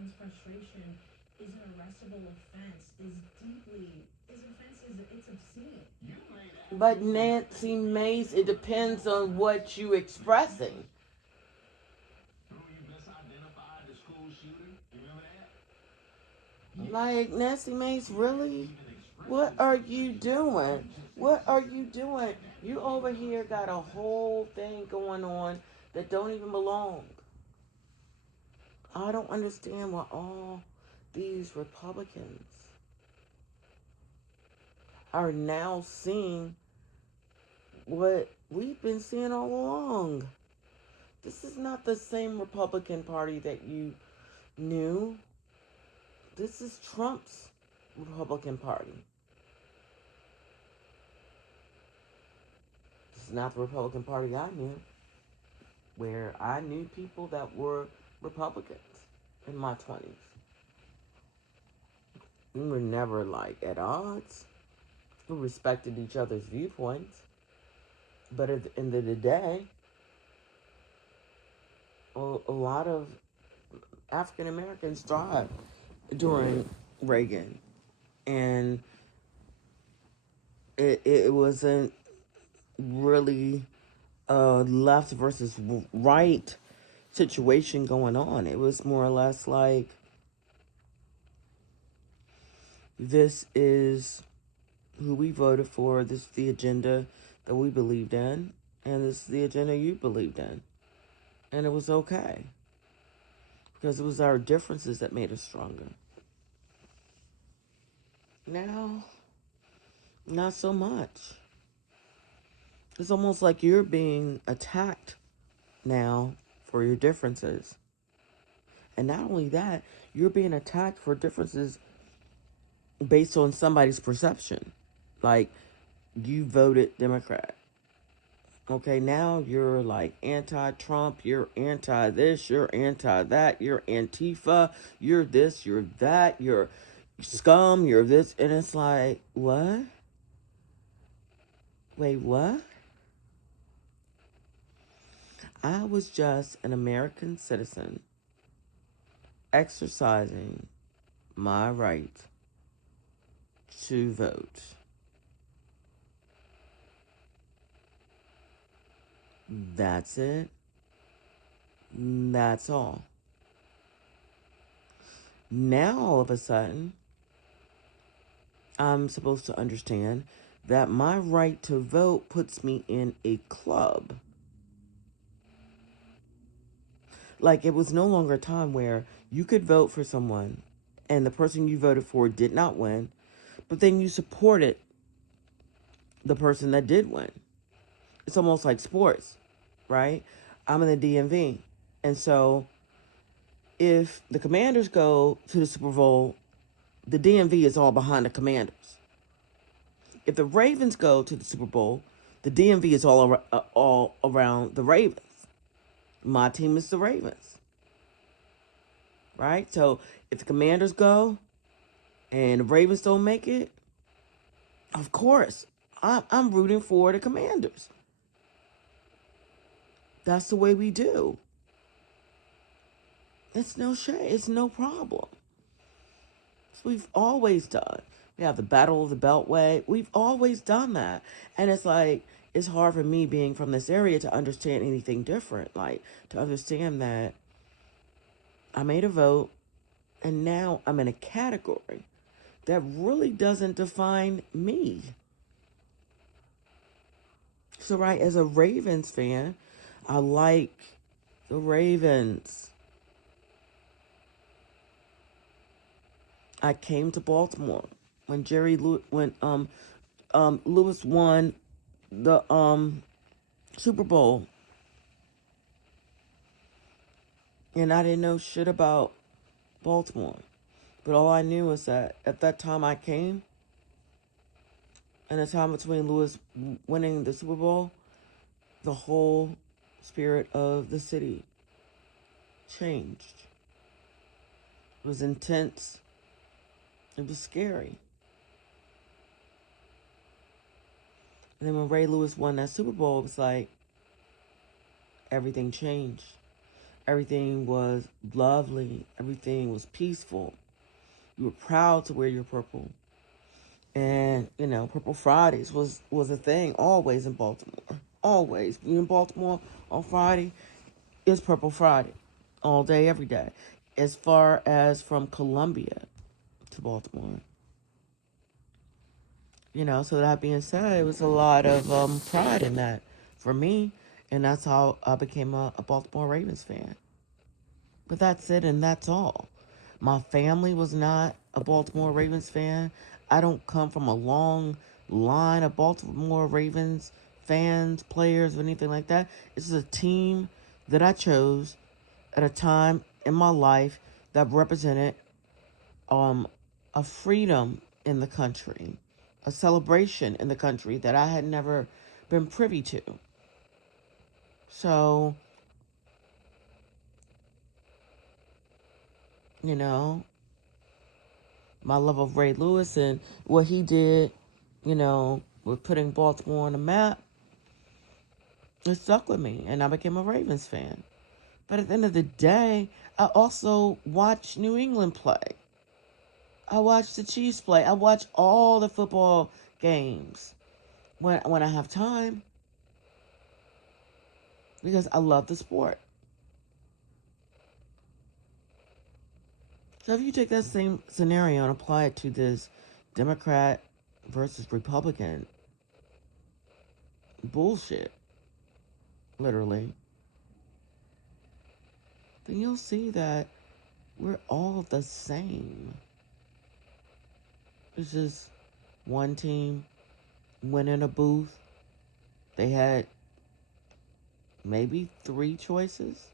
someone's frustration is an arrestable offense is deeply is offense is it's obscene. But Nancy Mace, it depends on what you expressing. Like, Nancy Mace, really? What are you doing? What are you doing? You over here got a whole thing going on that don't even belong. I don't understand why all these Republicans are now seeing what we've been seeing all along. This is not the same Republican Party that you knew. This is Trump's Republican Party. This is not the Republican Party I knew, where I knew people that were Republicans in my 20s. We were never like at odds. We respected each other's viewpoints. But at the end of the day, a lot of African Americans died during Reagan. And it wasn't really a left versus right situation going on. It was more or less like, this is who we voted for, this is the agenda that we believed in, and this is the agenda you believed in. And it was okay. Because it was our differences that made us stronger. Now, not so much. It's almost like you're being attacked now for your differences. And not only that, you're being attacked for differences based on somebody's perception. Like, you voted Democrat. Okay, now you're like anti-Trump, you're anti-this, you're anti-that, you're Antifa, you're this, you're that, you're scum, you're this. And it's like, what? Wait, what? I was just an American citizen exercising my right to vote. That's it. That's all. Now, all of a sudden, I'm supposed to understand that my right to vote puts me in a club. Like, it was no longer a time where you could vote for someone and the person you voted for did not win, but then you supported the person that did win. It's almost like sports, right? I'm in the DMV. And so if the Commanders go to the Super Bowl, the DMV is all behind the Commanders. If the Ravens go to the Super Bowl, the DMV is all around the Ravens. My team is the Ravens, right? So if the Commanders go and the Ravens don't make it, of course, I'm rooting for the Commanders. That's the way we do. It's no shame. It's no problem. So we've always done. We have the Battle of the Beltway. We've always done that. And it's like, it's hard for me being from this area to understand anything different. Like, to understand that I made a vote and now I'm in a category that really doesn't define me. So, right, as a Ravens fan, I like the Ravens. I came to Baltimore when Lewis won the Super Bowl, and I didn't know shit about Baltimore, but all I knew was that at that time I came, and the time between Lewis winning the Super Bowl, the whole spirit of the city changed. It was intense. It was scary. And then when Ray Lewis won that Super Bowl, it was like everything changed. Everything was lovely. Everything was peaceful. You were proud to wear your purple. And, Purple Fridays was a thing always in Baltimore. Always. You in Baltimore on Friday, it's Purple Friday. All day, every day. As far as from Columbia to Baltimore. So that being said, it was a lot of pride in that for me. And that's how I became a Baltimore Ravens fan. But that's it, and that's all. My family was not a Baltimore Ravens fan. I don't come from a long line of Baltimore Ravens fans, players, or anything like that. This is a team that I chose at a time in my life that represented um, a freedom in the country, a celebration in the country that I had never been privy to. So, you know, my love of Ray Lewis and what he did, with putting Baltimore on the map, it stuck with me, and I became a Ravens fan. But at the end of the day, I also watch New England play. I watch the Chiefs play. I watch all the football games when I have time because I love the sport. So if you take that same scenario and apply it to this Democrat versus Republican bullshit, literally, then you'll see that we're all the same. It's just one team went in a booth. They had maybe 3 choices: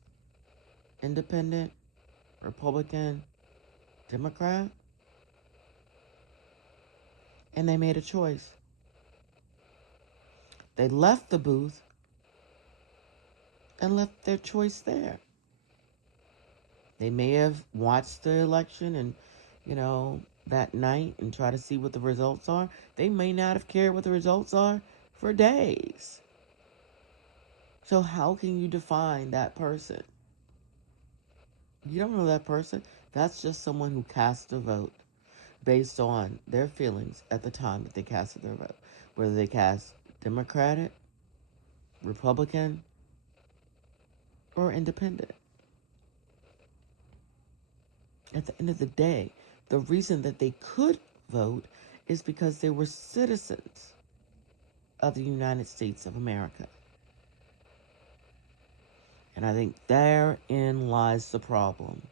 independent, Republican, Democrat. And they made a choice. They left the booth and left their choice there. They may have watched the election and, that night and try to see what the results are. They may not have cared what the results are for days. So how can you define that person? You don't know that person. That's just someone who cast a vote based on their feelings at the time that they casted their vote. Whether they cast Democratic, Republican, or Independent. At the end of the day, the reason that they could vote is because they were citizens of the United States of America. And I think therein lies the problem.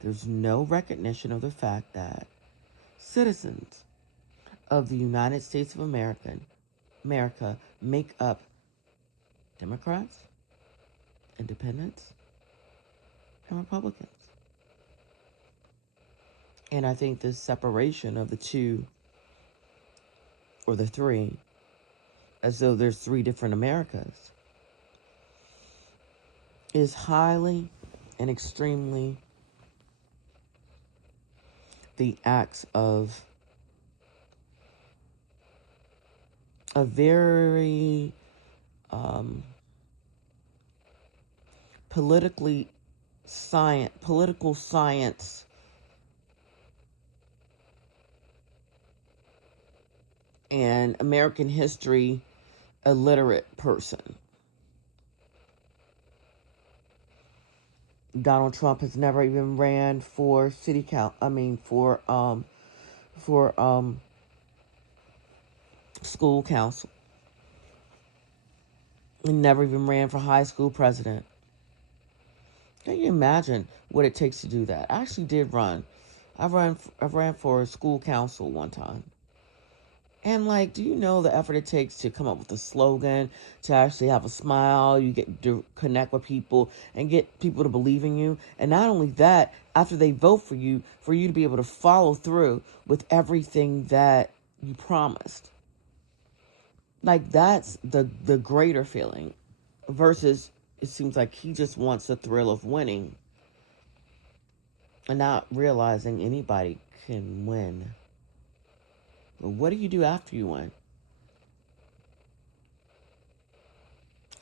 There's no recognition of the fact that citizens of the United States of America make up Democrats, Independents, and Republicans. And I think this separation of the two, or the three, as though there's 3 different Americas, is highly and extremely the acts of a very political science and American history illiterate person. Donald Trump has never even ran for city council. For school council. He never even ran for high school president. Can you imagine what it takes to do that? I actually did run. I ran for school council one time. And do you know the effort it takes to come up with a slogan, to actually have a smile, you get to connect with people and get people to believe in you. And not only that, after they vote for you to be able to follow through with everything that you promised. That's the greater feeling versus it seems like he just wants the thrill of winning and not realizing anybody can win. But what do you do after you win?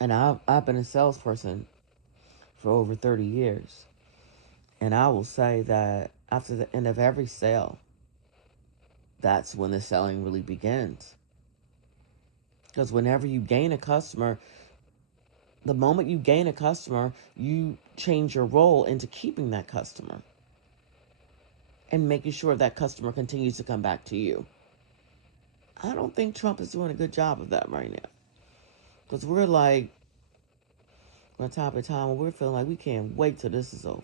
And I've been a salesperson for over 30 years. And I will say that after the end of every sale, that's when the selling really begins. Because whenever you gain a customer, the moment you gain a customer, you change your role into keeping that customer and making sure that customer continues to come back to you. I don't think Trump is doing a good job of that right now. Because we're like, on top of time, we're feeling like we can't wait till this is over.